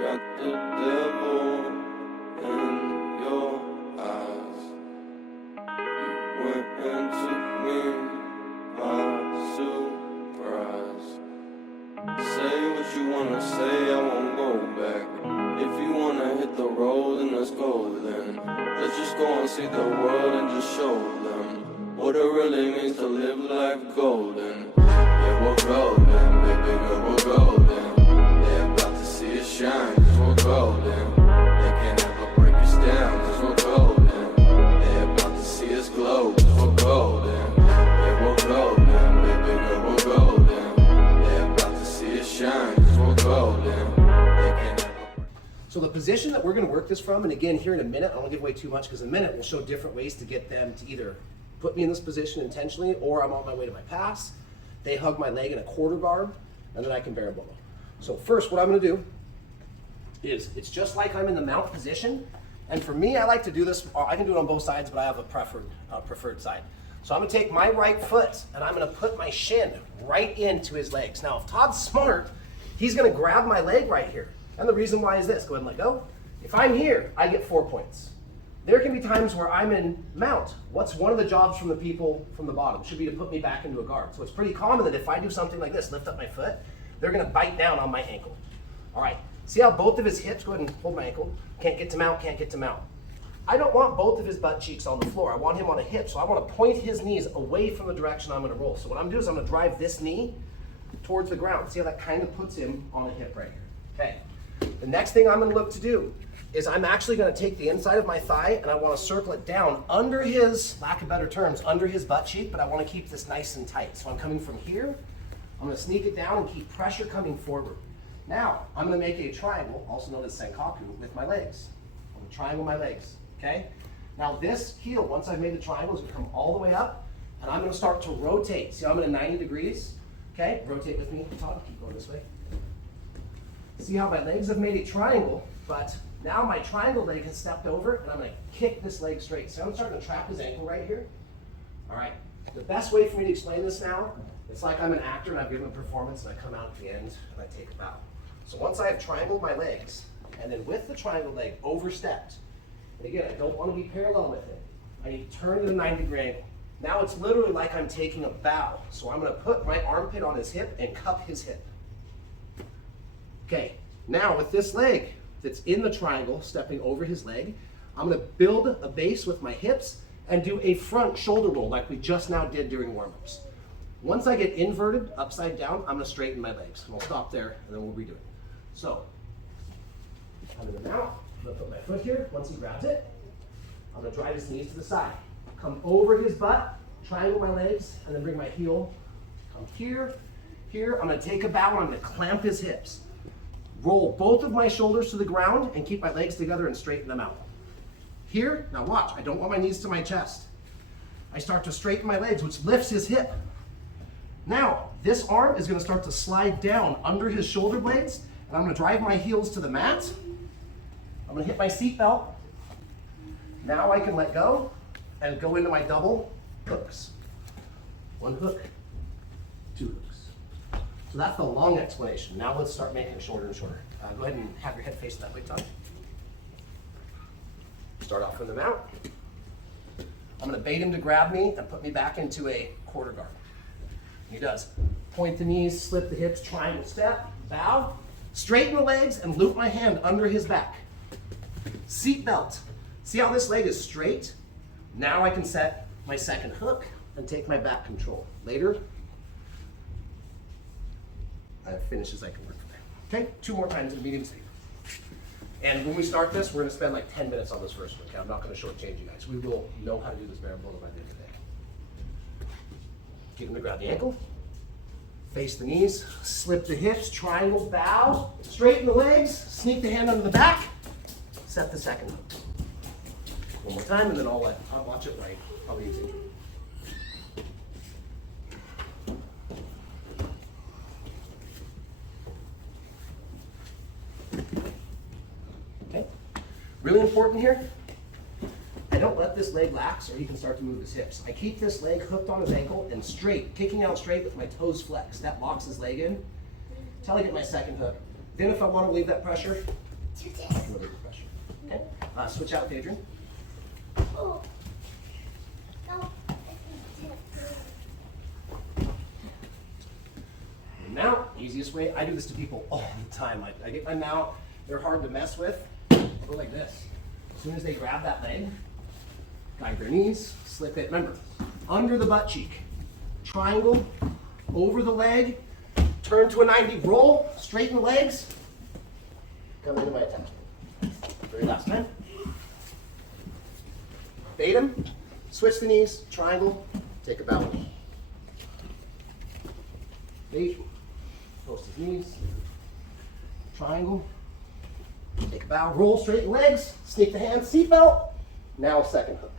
got the devil in your eyes. You went and took me by surprise. Say what you wanna say, I won't go back. If you wanna hit the road, then let's go then. Let's just go and see the world and just show them what it really means to live life golden. Yeah, we're golden, baby girl, we're golden. They're about to see us shine, cause we're golden. They can't ever break us down, cause we're golden. They're about to see us glow, cause we're golden. Yeah, we're golden, baby girl, we're golden. They're about to see us shine, cause we're golden. They can't ever. So the position that we're going to work this from, and again here in a minute, I won't give away too much because in a minute we'll show different ways to get them to either put me in this position intentionally or I'm on my way to my pass. They hug my leg in a quarter guard and then I can berimbolo. So first what I'm going to do is, it's just like I'm in the mount position, and for me I like to do this, I can do it on both sides, but I have a preferred side. So I'm going to take my right foot and I'm going to put my shin right into his legs. Now if Todd's smart, he's going to grab my leg right here. And the reason why is this, go ahead and let go. If I'm here, I get 4 points. There can be times where I'm in mount. What's one of the jobs from the people from the bottom? Should be to put me back into a guard. So it's pretty common that if I do something like this, lift up my foot, they're gonna bite down on my ankle. All right, see how both of his hips, go ahead and hold my ankle, can't get to mount, can't get to mount. I don't want both of his butt cheeks on the floor. I want him on a hip, so I wanna point his knees away from the direction I'm gonna roll. So what I'm gonna do is I'm gonna drive this knee towards the ground. See how that kind of puts him on a hip right here, okay. The next thing I'm going to look to do is I'm actually going to take the inside of my thigh and I want to circle it down under his, lack of better terms, under his butt cheek, but I want to keep this nice and tight. So I'm coming from here, I'm going to sneak it down and keep pressure coming forward. Now, I'm going to make a triangle, also known as senkaku, with my legs. I'm going to triangle my legs, okay? Now this heel, once I've made the triangle, is going to come all the way up and I'm going to start to rotate. See how I'm at 90 degrees? Okay, rotate with me, Todd, keep going this way. See how my legs have made a triangle, but now my triangle leg has stepped over and I'm going to kick this leg straight. So I'm starting to trap his ankle right here. All right, the best way for me to explain this now, it's like I'm an actor and I've given a performance and I come out at the end and I take a bow. So once I have triangled my legs and then with the triangle leg overstepped, and again, I don't want to be parallel with it, I need to turn to the 90-degree angle. Now it's literally like I'm taking a bow. So I'm going to put my armpit on his hip and cup his hip. Okay, now with this leg that's in the triangle, stepping over his leg, I'm going to build a base with my hips and do a front shoulder roll like we just now did during warm-ups. Once I get inverted, upside down, I'm going to straighten my legs. And I'll stop there and then we'll redo it. So, I'm in the mount, I'm going to put my foot here. Once he grabs it, I'm going to drive his knees to the side. Come over his butt, triangle my legs, and then bring my heel. Come here, here. I'm going to take a bow and I'm going to clamp his hips. Roll both of my shoulders to the ground and keep my legs together and straighten them out. Here, now watch, I don't want my knees to my chest. I start to straighten my legs, which lifts his hip. Now, this arm is going to start to slide down under his shoulder blades, and I'm going to drive my heels to the mat. I'm going to hit my seat belt. Now I can let go and go into my double hooks. One hook, two hooks. So that's the long explanation. Now let's start making it shorter and shorter. Go ahead and have your head face that way, Tom. Start off from the mount. I'm going to bait him to grab me and put me back into a quarter guard. He does. Point the knees, slip the hips, triangle step, bow, straighten the legs, and loop my hand under his back. Seat belt. See how this leg is straight? Now I can set my second hook and take my back control. Later, I finish as I can work from there. Okay, 2 more times in medium speed. And when we start this, we're going to spend like 10 minutes on this first one. Okay, I'm not going to shortchange you guys. We will know how to do this berimbolo by the end of the day. Get him to grab the ankle, face the knees, slip the hips, triangle, bow, straighten the legs, sneak the hand under the back, set the second hook. One more time, and then I'll watch it right. I'll be using. Okay, really important here, I don't let this leg lax or he can start to move his hips. I keep this leg hooked on his ankle and straight, kicking out straight with my toes flexed. That locks his leg in until I get my second hook. Then if I want to relieve that pressure, I can relieve the pressure. Okay. Switch out with Adrian. And now, easiest way, I do this to people all the time. I get my mount, they're hard to mess with. I go like this. As soon as they grab that leg, guide their knees, slip it. Remember, under the butt cheek, triangle, over the leg, turn to a 90, roll, straighten the legs, come into my attachment. Very last time. Bait him, switch the knees, triangle, take a bow. Bait, post his knees, triangle, take a bow, roll, straighten legs, sneak the hands, seatbelt, now second hook.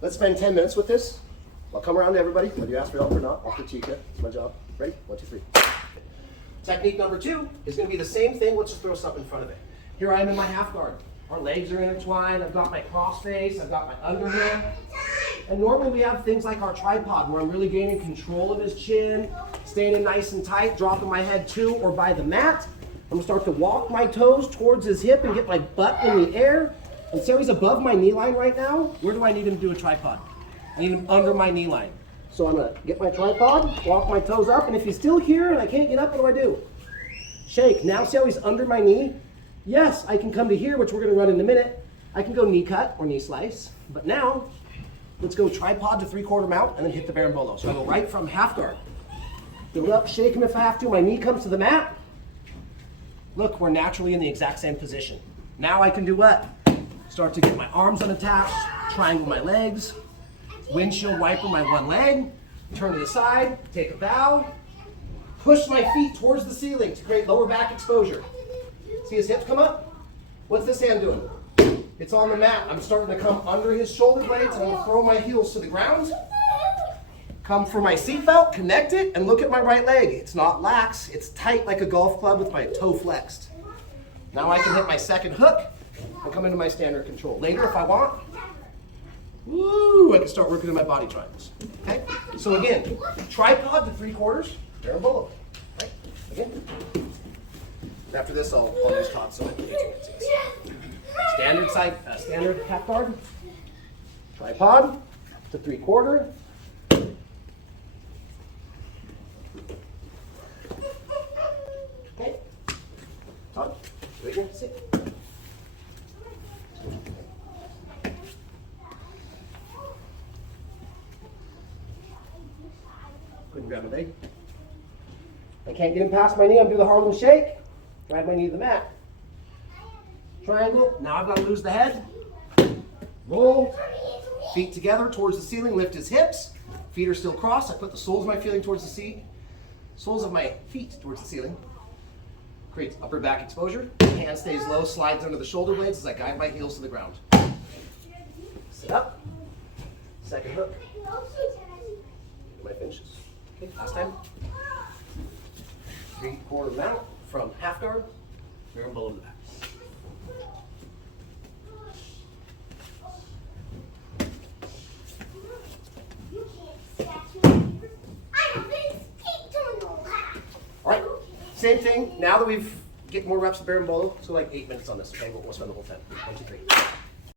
Let's spend 10 minutes with this. I'll come around to everybody, whether you ask for help or not. I'll critique it. It's my job. Ready? 1, 2, 3. Technique number 2 is going to be the same thing. Let's just throw something in front of it. Here I am in my half guard. Our legs are intertwined. I've got my cross face. I've got my underhand. And normally we have things like our tripod where I'm really gaining control of his chin, staying in nice and tight, dropping my head to or by the mat. I'm going to start to walk my toes towards his hip and get my butt in the air. And so he's above my knee line right now. Where do I need him to do a tripod? I need him under my knee line. So I'm going to get my tripod, walk my toes up, and if he's still here and I can't get up, what do? Shake. Now see how he's under my knee? Yes, I can come to here, which we're going to run in a minute. I can go knee cut or knee slice. But now, let's go tripod to 3/4 mount and then hit the berimbolo. So I go right from half guard. Build up, shake him if I have to. My knee comes to the mat. Look, we're naturally in the exact same position. Now I can do what? Start to get my arms unattached, triangle my legs, windshield wiper my one leg, turn to the side, take a bow, push my feet towards the ceiling to create lower back exposure. See his hips come up? What's this hand doing? It's on the mat. I'm starting to come under his shoulder blades and I'm going to throw my heels to the ground. Come for my seatbelt, connect it, and look at my right leg. It's not lax, it's tight like a golf club with my toe flexed. Now I can hit my second hook and come into my standard control. Later, if I want, woo, I can start working in my body triangles. Okay? So again, tripod to 3/4, berimbolo. Right? Again. After this, I'll use Todd so that you can see this. Standard half guard, tripod to 3/4. Okay. Todd, right here, sit. Couldn't grab my leg. I can't get him past my knee. I'm doing the Harlem shake. Drag my knee to the mat. Triangle. Now I've got to lose the head. Roll. Feet together towards the ceiling. Lift his hips. Feet are still crossed. I put the soles of my feet towards the seat. Soles of my feet towards the ceiling. Creates upper back exposure. Hand stays low. Slides under the shoulder blades as I guide my heels to the ground. Sit up. Second hook. My finishes. Okay, last time. 3/4 mount from half guard, berimbolo to the back. All right, same thing. Now that we've get more reps of berimbolo, so like 8 minutes on this. Okay, we'll spend the whole time. 1, 2, 3.